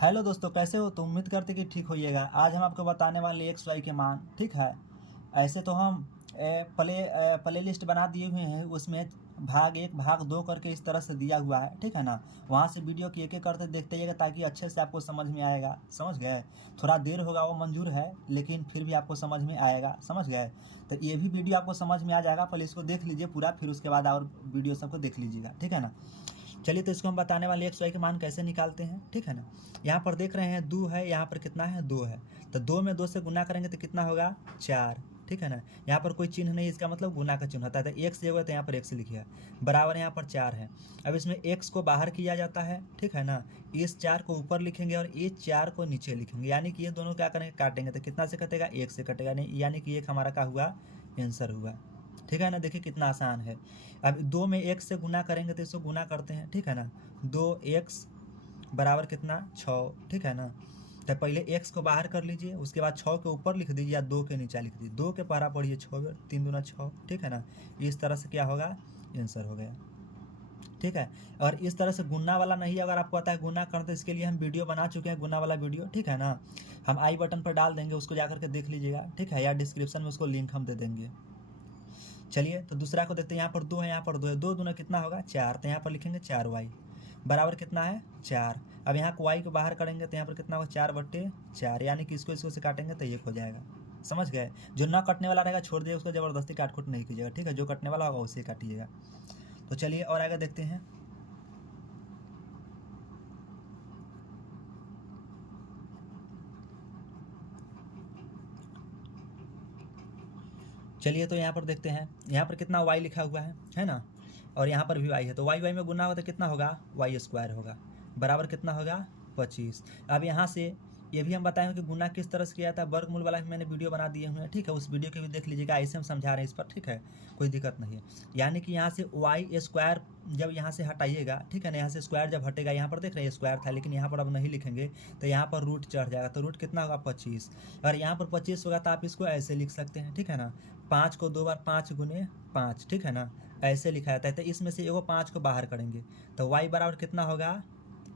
Hello दोस्तों, कैसे हो? तो उम्मीद करते कि ठीक होइएगा। आज हम आपको बताने वाले एक्स वाई के मान, ठीक है। ऐसे तो हम प्ले लिस्ट बना दिए हुए हैं, उसमें भाग एक भाग दो करके इस तरह से दिया हुआ है, ठीक है ना। वहाँ से वीडियो की एक एक करते देखते जाइएगा ताकि अच्छे से आपको समझ में आएगा। समझ गए? थोड़ा देर होगा वो मंजूर है, लेकिन फिर भी आपको समझ में आएगा। समझ गए? तो ये भी वीडियो आपको समझ में आ जाएगा। पहले इसको देख लीजिए पूरा, फिर उसके बाद और वीडियो सबको देख लीजिएगा, ठीक है ना। चलिए, तो इसको हम बताने वाले एक्स वाई के मान कैसे निकालते हैं, ठीक है ना। यहाँ पर देख रहे हैं दो है, यहाँ पर कितना है? दो है। तो दो में दो से गुना करेंगे तो कितना होगा? चार, ठीक है ना। यहाँ पर कोई चिन्ह नहीं, इसका मतलब गुना का चिन्ह होता है। तो एक्स जो है तो यहाँ पर एक्स लिखिए, बराबर यहाँ पर चार है। अब इसमें एक्स को बाहर किया जाता है, ठीक है ना। इस चार को ऊपर लिखेंगे और इस चार को नीचे लिखेंगे, यानी कि ये दोनों क्या करेंगे? काटेंगे। तो कितना से कटेगा? एक से कटेगा, नहीं यानी कि एक हमारा क्या हुआ? आंसर हुआ, ठीक है ना। देखिए कितना आसान है। अब दो में एक से गुना करेंगे तो इसको गुना करते हैं, ठीक है ना। दो एक्स बराबर कितना? छः, ठीक है ना। तो पहले एक्स को बाहर कर लीजिए, उसके बाद छः के ऊपर लिख दीजिए या दो के नीचे लिख दीजिए। दो के पहरा पढ़िए, छः तीन दूना छः, ठीक है ना। इस तरह से क्या होगा? आंसर हो गया, ठीक है। और इस तरह से गुना वाला नहीं, अगर आपको पता है गुना करना तो इसके लिए हम वीडियो बना चुके हैं, गुना वाला वीडियो, ठीक है ना। हम आई बटन पर डाल देंगे, उसको जाकर के देख लीजिएगा, ठीक है, या डिस्क्रिप्शन में उसको लिंक हम दे देंगे। चलिए, तो दूसरा को देखते हैं। यहाँ पर दो है, यहाँ पर दो है, दो दूना कितना होगा? चार। तो यहाँ पर लिखेंगे चार वाई बराबर कितना है? चार। अब यहाँ को वाई को बाहर करेंगे तो यहाँ पर कितना होगा? चार बट्टे चार, यानी कि इसको इसको से काटेंगे तो एक हो जाएगा। समझ गए? जो ना कटने वाला रहेगा छोड़ दिए, उसको ज़बरदस्ती काट कूट नहीं कीजिएगा, ठीक है। जो कटने वाला होगा उसे काटिएगा। तो चलिए और आगे देखते हैं। चलिए, तो यहाँ पर देखते हैं। यहाँ पर कितना वाई लिखा हुआ है ना। और यहाँ पर भी वाई है, तो वाई वाई में गुना होगा तो कितना होगा? वाई स्क्वायर होगा, बराबर कितना होगा? 25। अब यहाँ से ये भी हम बताएंगे कि गुना किस तरह से किया था। वर्गमूल वाला भी मैंने वीडियो बना दिए हुए हैं, ठीक है। उस वीडियो के भी देख लीजिएगा, ऐसे हम समझा रहे हैं इस पर, ठीक है। कोई दिक्कत नहीं है। यानी कि यहाँ से वाई स्क्वायर जब यहाँ से हटाइएगा, ठीक है ना, यहाँ से स्क्वायर जब हटेगा, यहाँ पर देख रहे हैं स्क्वायर था, लेकिन यहाँ पर अब नहीं लिखेंगे तो यहाँ पर रूट चढ़ जाएगा। तो रूट कितना होगा? 25। और यहाँ पर 25 होगा तो आप इसको ऐसे लिख सकते हैं, ठीक है ना। 5 को दो बार 5 गुने 5, ठीक है ना, ऐसे लिखा जाता है। तो इसमें से एगो 5 को बाहर करेंगे तो वाई बराबर कितना होगा?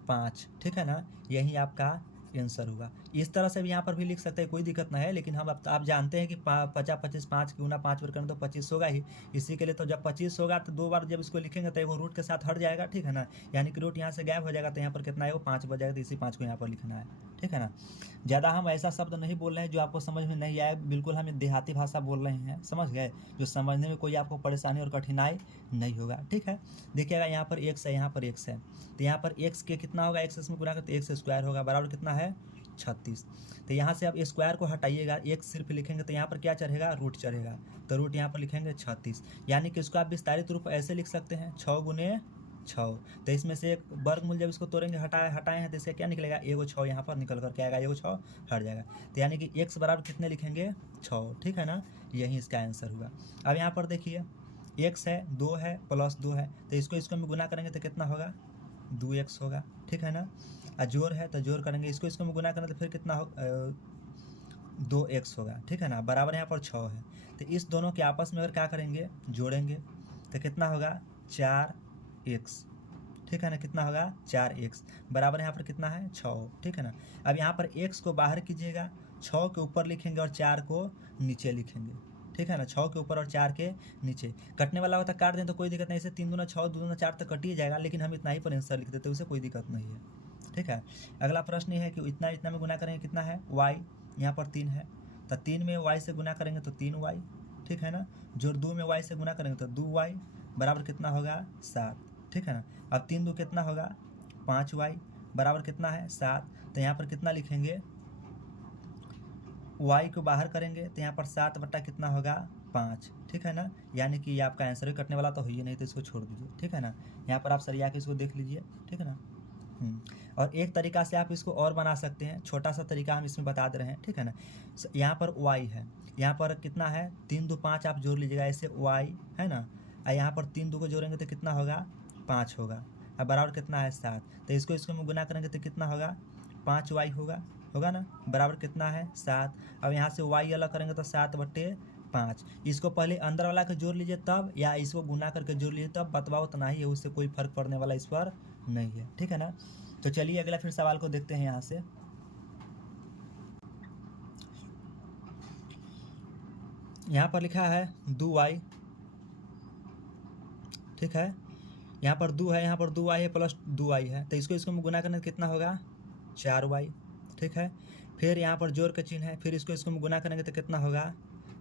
5, ठीक है ना। यही आपका आंसर हुआ। इस तरह से भी यहाँ पर भी लिख सकते हैं, कोई दिक्कत नहीं है, लेकिन हम आप जानते हैं कि 50 25 5 की गुना 5 बार करें तो 25 होगा ही। इसी के लिए तो जब 25 होगा तो दो बार जब इसको लिखेंगे तो वो रूट के साथ हट जाएगा, ठीक है ना। यानी कि रूट यहाँ से गायब हो जाएगा, तो यहाँ पर कितना है? वो 5 बच जाएगा। तो इसी 5 को यहाँ पर लिखना है, ठीक है ना। ज़्यादा हम ऐसा शब्द नहीं बोल रहे हैं जो आपको समझ में नहीं आए, बिल्कुल हम देहाती भाषा बोल रहे हैं, समझ गए। जो समझने में कोई आपको परेशानी और कठिनाई नहीं होगा, ठीक है। देखिएगा यहाँ पर एक्स है, यहाँ पर एक्स है, तो यहाँ पर एक्स के कितना होगा? एक्स में गुना करते एक्स स्क्वायर होगा, बराबर कितना है? 36। तो यहाँ से आप स्क्वायर को हटाइएगा, एक सिर्फ लिखेंगे तो यहाँ पर क्या चढ़ेगा? रूट चढ़ेगा। तो रूट यहाँ पर लिखेंगे 36, यानी कि इसको आप विस्तारित रूप ऐसे लिख सकते हैं, 6 गुने 6। तो इसमें से एक वर्गमूल जब इसको तोड़ेंगे हटाए हैं तो इसका क्या निकलेगा? एगो 6 यहाँ पर निकल कर क्या आएगा? एगो 6 हट जाएगा। तो यानी कि एक्स बराबर कितने लिखेंगे? 6, ठीक है ना। यही इसका आंसर हुआ। अब यहाँ पर देखिए, एक्स है, 2 है, प्लस 2 है, तो इसको में गुना करेंगे तो कितना होगा? 2x होगा, ठीक है ना। और जोड़ है तो जोड़ करेंगे, इसको में गुना करेंगे तो फिर कितना हो? 2x होगा, ठीक है ना। बराबर यहाँ पर 6 है। तो इस दोनों के आपस में अगर क्या करेंगे? जोड़ेंगे तो कितना होगा? 4x, ठीक है ना। कितना होगा? 4x बराबर यहाँ पर कितना है? 6, ठीक है ना। अब यहाँ पर x को बाहर कीजिएगा, 6 के ऊपर लिखेंगे और 4 को नीचे लिखेंगे, ठीक है ना। 6 के ऊपर और 4 के नीचे। कटने वाला होता काट दें तो कोई दिक्कत नहीं, इसे 3 दूना 6 2 दूना 4 तक कट ही जाएगा, लेकिन हम इतना ही पर आंसर लिख देते, उसे कोई दिक्कत नहीं है, ठीक है। अगला प्रश्न ये है कि इतना इतना में गुना करेंगे कितना है? y, यहाँ पर 3 है, तो 3 में y से गुना करेंगे तो 3y, ठीक है ना। जोड़ 2 में y से गुना करेंगे तो 2y बराबर कितना होगा? 7, ठीक है ना। अब 3 2 कितना होगा? 5y बराबर कितना है? 7। तो यहाँ पर कितना लिखेंगे? y को बाहर करेंगे तो यहाँ पर 7 बट्टा कितना होगा? 5, ठीक है ना। यानी कि ये आपका आंसर ही कटने वाला तो हो ही नहीं, तो इसको छोड़ दीजिए, ठीक है ना। यहाँ पर आप सरिया के इसको देख लीजिए, ठीक है ना। और एक तरीका से आप इसको और बना सकते हैं, छोटा सा तरीका हम इसमें बता दे रहे हैं, ठीक है ना। यहाँ पर y है, यहाँ पर कितना है? 3 2 5 आप जोड़ लीजिएगा, ऐसे y है ना। और यहाँ पर 3 2 को जोड़ेंगे तो कितना होगा? 5 होगा। अब बराबर कितना है? 7। तो इसको में गुना करेंगे तो कितना होगा? 5y होगा ना, बराबर कितना है? 7। अब यहाँ से y अलग करेंगे तो 7/5। इसको पहले अंदर वाला के जोड़ लीजिए तब, या इसको गुना करके जोड़ लीजिए तब, बतवाओ तो नहीं है, उससे कोई फर्क पड़ने वाला इस पर नहीं है, ठीक है ना। तो चलिए अगला फिर सवाल को देखते हैं यहाँ से। यहाँ पर लिखा है 2y, ठीक है, यहाँ पर 2 है, यहाँ पर 2y है प्लस 2y है, तो इसको में गुना करने से कितना होगा 4y, ठीक है। फिर यहाँ पर जोड़ का चिन्ह है, फिर इसको में गुना करेंगे तो कितना होगा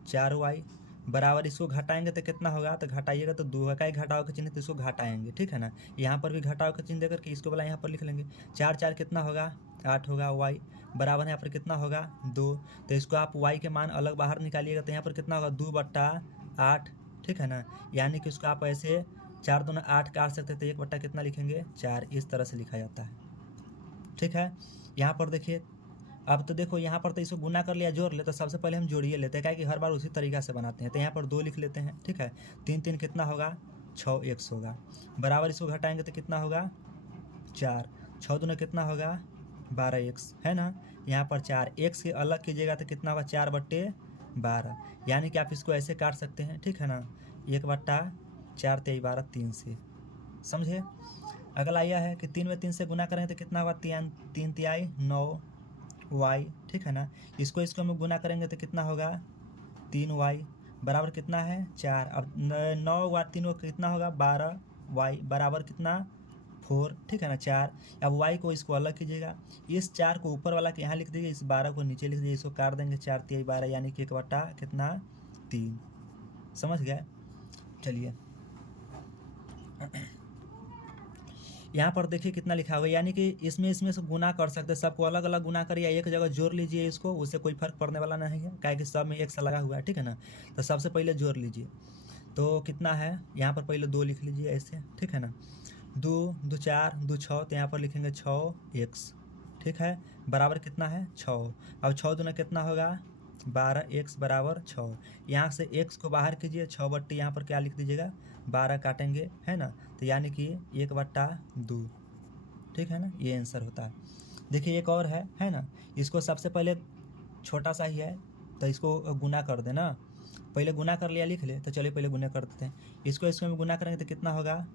4y, बराबर इसको घटाएंगे तो कितना होगा, तो घटाइएगा तो 2 का ही घटाओ का चिन्ह, तो इसको घटाएंगे, ठीक है ना। यहाँ पर भी घटाओ का चिन्ह देकर के इसको वाला यहाँ पर लिख लेंगे। 4 4 कितना होगा 8 होगा, y बराबर यहाँ पर कितना होगा 2, तो इसको आप y के मान अलग बाहर निकालिएगा तो यहाँ पर कितना होगा 2/8, ठीक है ना। यानी कि उसको आप ऐसे 4 दूना 8 काट सकते थे, 1 बट्टा कितना लिखेंगे 4, इस तरह से लिखा जाता है, ठीक है। यहाँ पर देखिए, अब तो देखो यहाँ पर तो इसको गुना कर लिया, जोड़ ले, तो सबसे पहले हम जोड़िए लेते हैं, क्या कि हर बार उसी तरीका से बनाते हैं। तो यहाँ पर 2 लिख लेते हैं, ठीक है। 3 3 कितना होगा 6x होगा, बराबर इसको घटाएंगे तो कितना होगा 4, 6 दूना कितना होगा 12x, है ना। यहाँ पर 4x के अलग कीजिएगा तो कितना होगा 4/12, यानी कि आप इसको ऐसे काट सकते हैं, ठीक है ना। 1/4 3 12 3 से, समझे। अगला यह है कि 3 में 3 से गुना करेंगे तो कितना होगा 3 3 तिहाई 9y, ठीक है ना। इसको हम गुना करेंगे तो कितना होगा 3y, बराबर कितना है 4। अब 9 व 3 कितना होगा 12y, बराबर कितना 4, ठीक है ना 4। अब y को इसको अलग कीजिएगा, इस 4 को ऊपर वाला के यहाँ लिख दीजिए, इस 12 को नीचे लिख दीजिए, इसको काट देंगे 4 3 12, यानी कि 1/3 कितना 3, समझ गए। चलिए यहाँ पर देखिए कितना लिखा हुआ है, यानी कि इसमें से गुना कर सकते हैं, सबको अलग अलग गुना करिए, एक जगह जोड़ लीजिए इसको, उससे कोई फर्क पड़ने वाला नहीं है, क्या कि सब में एक सा लगा हुआ है, ठीक है ना। तो सबसे पहले जोड़ लीजिए, तो कितना है यहाँ पर पहले 2 लिख लीजिए ऐसे, ठीक है ना। 2 2 4 2 6, तो यहाँ पर लिखेंगे 6x, ठीक है, बराबर कितना है 6। अब 6 दूना कितना होगा 12x बराबर 6, यहाँ से x को बाहर कीजिए, 6/, यहाँ पर क्या लिख दीजिएगा 12 काटेंगे, है ना। तो यानी कि 1/2, ठीक है ना, ये आंसर होता है। देखिए एक और है ना, इसको सबसे पहले छोटा सा ही है तो इसको गुना कर देना, पहले गुना कर लिया लिख ले, तो चलिए पहले गुना कर देते हैं। इसको में गुना करेंगे तो कितना होगा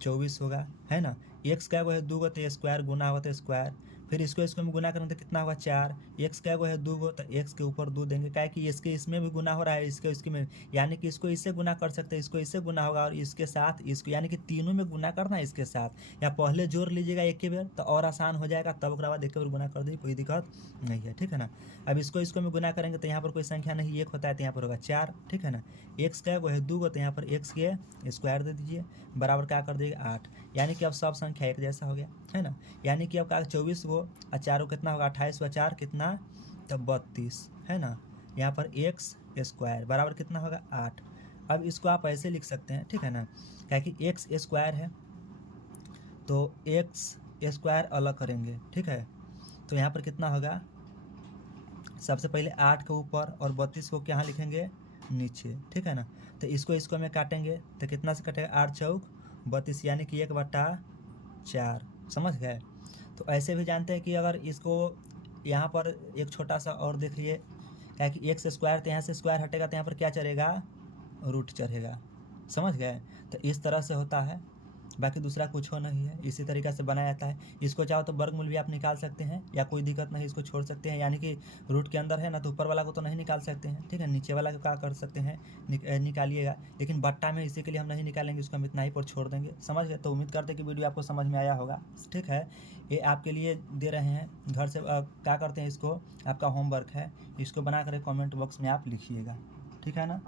24 होगा, है ना। x क्या है 2 गो, तो स्क्वायर गुना होगा तो स्क्वायर, फिर इसको में गुना करेंगे तो कितना होगा 4। x क्या है 2 गो, तो x के ऊपर 2 देंगे, क्या है कि इसके इसमें भी गुना हो रहा है, इसके में, यानी कि इसको इससे गुना कर सकते हैं, इसको इससे गुना होगा और इसके साथ इसको, यानी कि तीनों में गुना करना है इसके साथ, या पहले जोड़ लीजिएगा एक ही बेर तो और आसान हो जाएगा, तब उसके बाद एक बार गुना कर दीजिए, कोई दिक्कत नहीं है, ठीक है ना। अब इसको में गुना करेंगे तो यहाँ पर कोई संख्या नहीं, 1 होता है तो यहाँ पर होगा 4, ठीक है ना। x क्या है 2 गो, तो यहाँ पर x के स्क्वायर दे दीजिए, बराबर क्या कर देगा 8, यानी कि अब सब संख्या एक जैसा हो गया, है ना। यानी कि अब 24 गो और 4 कितना होगा 28 व 4 कितना, तब 32, है ना। यहाँ पर x स्क्वायर बराबर कितना होगा 8। अब इसको आप ऐसे लिख सकते हैं, ठीक है ना, क्या कि x स्क्वायर है तो x स्क्वायर अलग करेंगे, ठीक है। तो यहाँ पर कितना होगा, सबसे पहले 8 के ऊपर और 32 को यहाँ लिखेंगे नीचे, ठीक है ना। तो इसको में काटेंगे तो कितना से कटेगा 8 चौक 32, यानी कि 1/4, समझ गए। तो ऐसे भी जानते हैं कि अगर इसको यहाँ पर एक छोटा सा और देख लिए, क्या कि x स्क्वायर, तो यहाँ से स्क्वायर हटेगा तो यहाँ पर क्या चढ़ेगा रूट चढ़ेगा, समझ गए। तो इस तरह से होता है, बाकी दूसरा कुछ हो नहीं है, इसी तरीक़ा से बनाया जाता है। इसको चाहो तो वर्गमूल भी आप निकाल सकते हैं, या कोई दिक्कत नहीं, इसको छोड़ सकते हैं, यानी कि रूट के अंदर है ना, तो ऊपर वाला को तो नहीं निकाल सकते हैं, ठीक है, नीचे वाला को क्या कर सकते हैं निकालिएगा, लेकिन बट्टा में इसी के लिए हम नहीं निकालेंगे, इसको हम इतना ही पर छोड़ देंगे, समझ गए। तो उम्मीद करते हैं कि वीडियो आपको समझ में आया होगा, ठीक है। ये आपके लिए दे रहे हैं, घर से क्या करते हैं, इसको आपका होमवर्क है, इसको बना कर कॉमेंट बॉक्स में आप लिखिएगा, ठीक है ना।